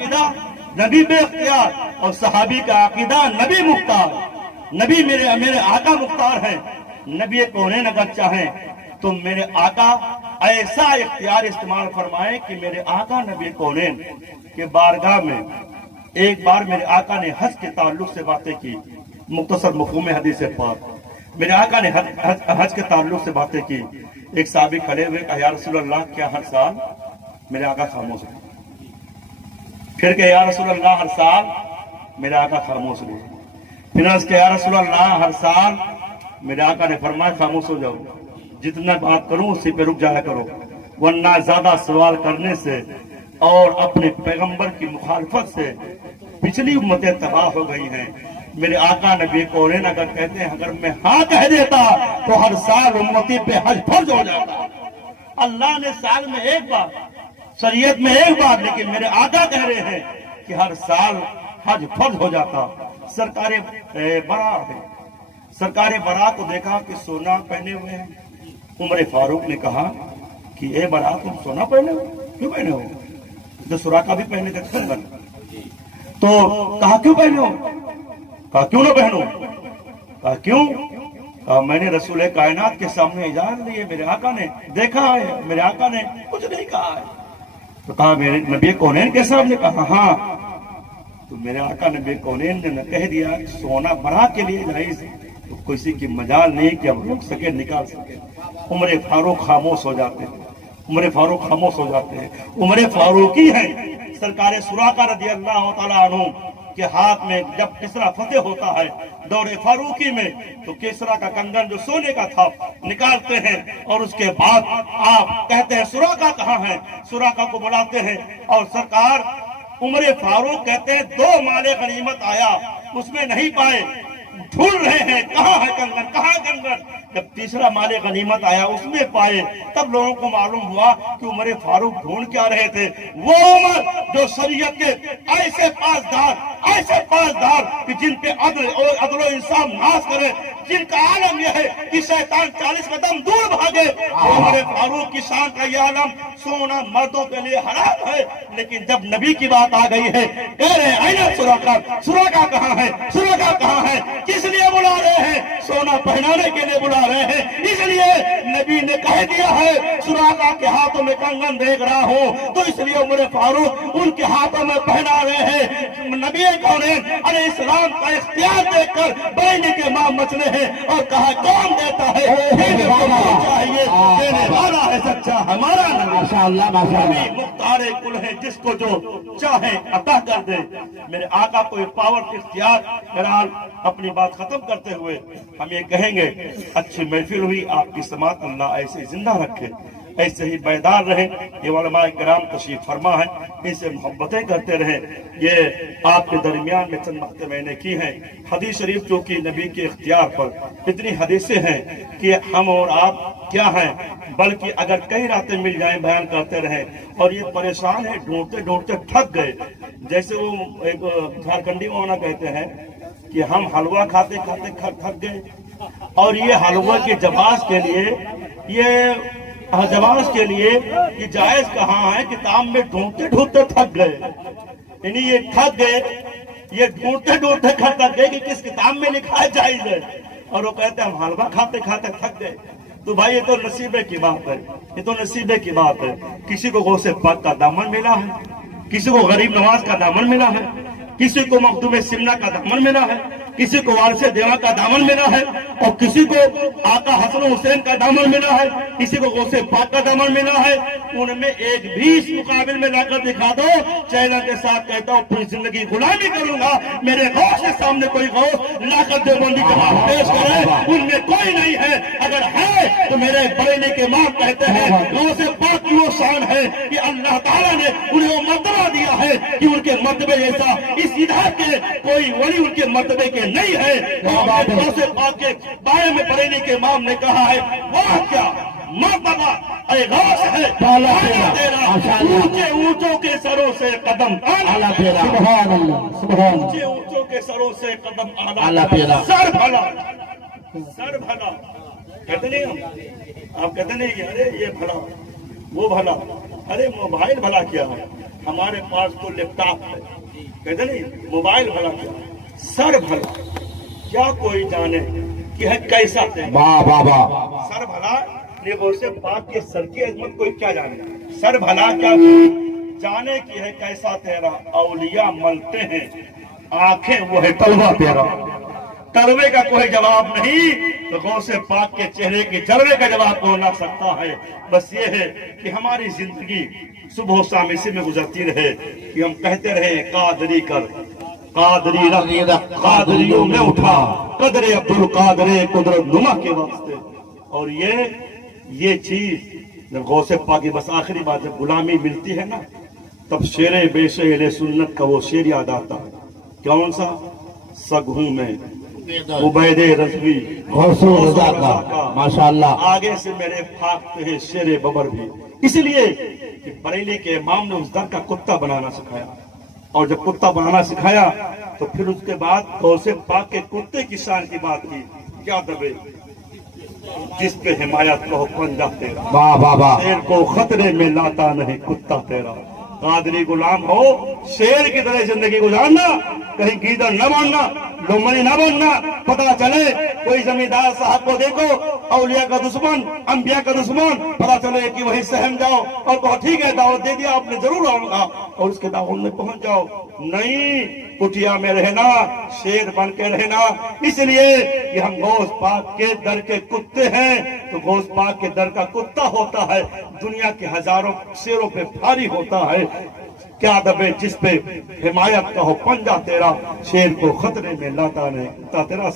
عقیدہ نبی بے اختیار اور صحابی کا عقیدہ نبی مختار. نبی میرے آقا مختار ہیں. نبی کونین اگر چاہیں تو میرے آقا ایسا اختیار استعمال فرمائے کہ میرے آقا نبی کونین کے بارگاہ میں ایک بار میرے آقا نے حج کے تعلق سے باتیں کی. مختصر مفہوم حدیث پاک. میرے آقا نے حج کے تعلق سے باتیں کی. ایک صحابی کھڑے ہوئے کہا یا رسول اللہ کیا ہر سال؟ میرے آقا خاموش ہوئے. پھر کہ یا رسول اللہ ہر سال؟ میرے آقا خاموش ہوئے. پھر عرض کہ یا رسول اللہ ہر سال؟ میرے آقا نے فرمایا خاموش ہو جاؤ، جتنا بات کروں اسی پہ رک جایا کرو، ورنہ زیادہ سوال کرنے سے اور اپنے پیغمبر کی مخالفت سے پچھلی امتیں تباہ ہو گئی ہیں. میرے آقا نبی کونین اگر کہتے ہیں اگر میں ہاں کہہ دیتا تو ہر سال امتی پہ حج فرض ہو جاتا. اللہ نے سال میں ایک بار، شریعت میں ایک بار، لیکن میرے آقا کہہ رہے ہیں کہ ہر سال حج فرض ہو جاتا. سرکار برا ہے. سرکار برا کو دیکھا کہ سونا پہنے ہوئے ہیں. عمر فاروق نے کہا کہ اے برا تم سونا پہنے ہو؟ کیوں پہنے ہو؟ جو سراقہ بھی پہنے تھے تو کہا کیوں پہنے ہو؟ کہا کیوں نہ پہنو؟ کہا کیوں؟ کہا میں نے رسول کائنات کے سامنے اجازت لی ہے، میرے آقا نے دیکھا ہے، میرے آقا نے کچھ نہیں کہا ہے. تو کہا میرے نبی کونین کے سامنے؟ کہا ہاں. تو میرے آقا نبی کونین نے کہہ دیا سونا برا کے لیے جائز ہے تو کسی کی مجال نہیں کہ اب روک سکے نکال سکے. عمر فاروق خاموش ہو جاتے ہیں. عمر فاروق خاموش ہو جاتے ہیں. عمر فاروقی ہیں. سرکار سراقہ رضی اللہ تعالیٰ عنہ کے ہاتھ میں جب کسرا فتح ہوتا ہے دور فاروقی میں تو کسرا کا کنگن جو سونے کا تھا نکالتے ہیں اور اس کے بعد آپ کہتے ہیں سراقہ کہاں ہے؟ سراقہ کو بلاتے ہیں اور سرکار عمر فاروق کہتے ہیں 2 مال غنیمت آیا اس میں نہیں پائے، ڈھونڈ رہے ہیں کہاں ہے کنگن، کہاں کنگن. جب تیسرا مال غنیمت آیا اس میں پائے تب لوگوں کو معلوم ہوا کہ عمر فاروق ڈھونڈ کیا رہے تھے. وہ عمر جو شریعت کے ایسے پاسدار کہ جن پہ عدل و انصاف ناز کرے، جن کا عالم یہ ہے کہ شیطان 40 قدم دور بھاگے. عمر فاروق کی شان کا یہ عالم سونا مردوں کے لیے حرام ہے. لیکن جب نبی کی بات آ گئی ہے کہہ رہے ہیں اینا سراقہ، سراقہ کہاں ہے، سراقہ کہاں ہے؟ کس لیے بلا رہے ہیں؟ سونا پہنانے کے لیے بلا رہے ہیں. اس لیے نبی نے کہہ دیا ہے سراقہ کے ہاتھوں میں کنگن دیکھ رہا ہوں تو اس لیے عمر فاروق ان کے ہاتھوں میں پہنا رہے ہیں. نبی کونین علیہ السلام کا اختیار دیکھ کر بینی کے ماں مچلے ہیں اور کہا کون دیتا ہے؟ دینے والا ہے سچا ہمارا نبی. مختار کل ہے جس کو جو چاہے عطا کر دے. میرے آقا کو پاور اختیار. بہرحال اپنی بات ختم کرتے ہوئے ہم یہ کہیں گے اچھی محفل ہوئی، آپ کی سماعت اللہ ایسے زندہ رکھے، ایسے ہی بیدار رہے. یہ علماء کرام تشریف فرما ہے، ان سے محبتیں کرتے رہے. یہ آپ کے درمیان میں چند باتیں میں نے کی ہیں. حدیث شریف جو کہ نبی کے اختیار پر اتنی حدیثیں ہیں کہ ہم اور آپ کیا ہیں، بلکہ اگر کئی راتیں مل جائیں بیان کرتے رہیں. اور یہ پریشان ہے، ڈھونڈتے ڈھونڈتے تھک گئے. جیسے وہ ایک جھارکھنڈی مولانا کہتے ہیں کہ ہم حلوہ کھاتے کھاتے تھک گئے اور یہ حلوہ کے جواز کے لیے یہ جائز کہاں ہے؟ کتاب میں ڈھونڈتے ڈھونڈتے تھک گئے. یعنی یہ تھک گئے، یہ ڈھونڈتے ڈھونڈتے تھک گئے کہ کس کتاب میں لکھا ہے جائز ہے. اور وہ کہتے ہیں ہم حلوہ کھاتے کھاتے تھک گئے. تو بھائی یہ تو نصیبے کی بات ہے، یہ تو نصیبے کی بات ہے. کسی کو غوث پاک کا دامن ملا ہے، کسی کو غریب نواز کا دامن ملا ہے، کسی کو مخدوم سمنا کا دامن ملا ہے، کسی کو وارث دیوا کا دامن ملا ہے، اور کسی کو آقا حسن حسین کا دامن ملا ہے، کسی کو غوث پاک کا دامن ملا ہے. ان میں ایک بھی اس مقابل میں لا کر دکھا دو. چیلنج کے ساتھ کہتا ہوں پوری زندگی غلامی کروں گا، میرے غوث کے سامنے کوئی غوث لا کر دیوبندی کا ہاتھ پیش کرے. ان میں کوئی نہیں ہے، اگر ہے تو میرے بریلی کے امام کہتے ہیں غوث پاک کی وہ شان ہے کہ اللہ تعالیٰ نے انہیں وہ مرتبہ دیا ہے کہ ان کے مرتبے جیسا اس ادھر کے کوئی ولی ان کے مرتبے کے نہیں ہے. غوث پاک کے بارے میں بریلی کے امام نے کہا ہے وہ کیا مرتبہ اے غوث ہے تیرا، اونچے اونچوں کے سروں سے قدم اعلیٰ تیرا، سبحان اللہ سبحان اللہ، اونچے اونچوں کے سروں سے قدم اعلیٰ تیرا، سر بھلا سر بھلا. کہتے نہیں آپ کہتے نہیں کہ ارے یہ بھلا وہ بھلا. ارے موبائل بھلا کیا ہے، ہمارے پاس تو لیپ ٹاپ ہے، کہتے نہیں موبائل بھلا کیا، سر بھلا کیا کوئی جانے کہ ہے کیسا تیرا، واہ واہ واہ، سر بھلا یہ وہ سے پاک کے سر کی عظمت کوئی کیا جانے، سر بھلا کیا جانے کی ہے کیسا تیرا، اولیاء ملتے ہیں آنکھیں وہ ہے تلوہ تیرا، تلوے کا کوئی جواب نہیں تو غوث پاک کے چہرے کے جلوے کا جواب کون لا سکتا ہے؟ بس یہ ہے کہ ہماری زندگی صبح و شام اسی میں گزرتی رہے کہ ہم کہتے رہے قادری کر، قادری رکھ، قادریوں میں اٹھا، قدر عبدالقادر قدرت نما کے واسطے۔ اور یہ چیز جب غوث پاک کی بس آخری بات جب غلامی ملتی ہے نا، تب شیر بیش اہل سنت کا وہ شیر یاد آتا ہے، کون سا؟ سگوں میں عبید رضوی غوث رضا کا، ماشاءاللہ، آگے سے میرے پھاقتے ہیں شیر ببر بھی، اس لیے کہ بریلی کے امام نے اس در کا کتا بنانا سکھایا، اور جب کتا بنانا سکھایا تو پھر اس کے بعد غوث پاک کے کتے کی شان کی بات کی، کیا دبے جس پہ حمایت کو پنجہ تیرا، واہ واہ واہ، شیر کو خطرے میں لاتا نہیں کتا تیرا، قادری غلام ہو شیر کی طرح زندگی گزارنا، کہیں گیدڑ نہ بننا، لومڑی نہ بننا، پتہ چلے کوئی زمیندار صاحب کو دیکھو اولیاء کا دشمن، انبیاء کا دشمن، پتہ چلے کہ وہیں سہم جاؤ اور کہو ٹھیک ہے دعوت دے دیا آپ نے ضرور آؤں گا، اور اس کے دعوت میں پہنچ جاؤ، نہیں کٹیا میں رہنا، شیر بن کے رہنا، اس لیے کہ ہم غوث پاک کے در کے کتے ہیں، تو غوث پاک کے در کا کتا ہوتا ہے دنیا کے ہزاروں شیروں پہ بھاری ہوتا ہے، کیا دبے جس پہ حمایت کا ہو پنجہ تیرا، شیر کو خطرے میں لاتا نہیں کتا تیرا۔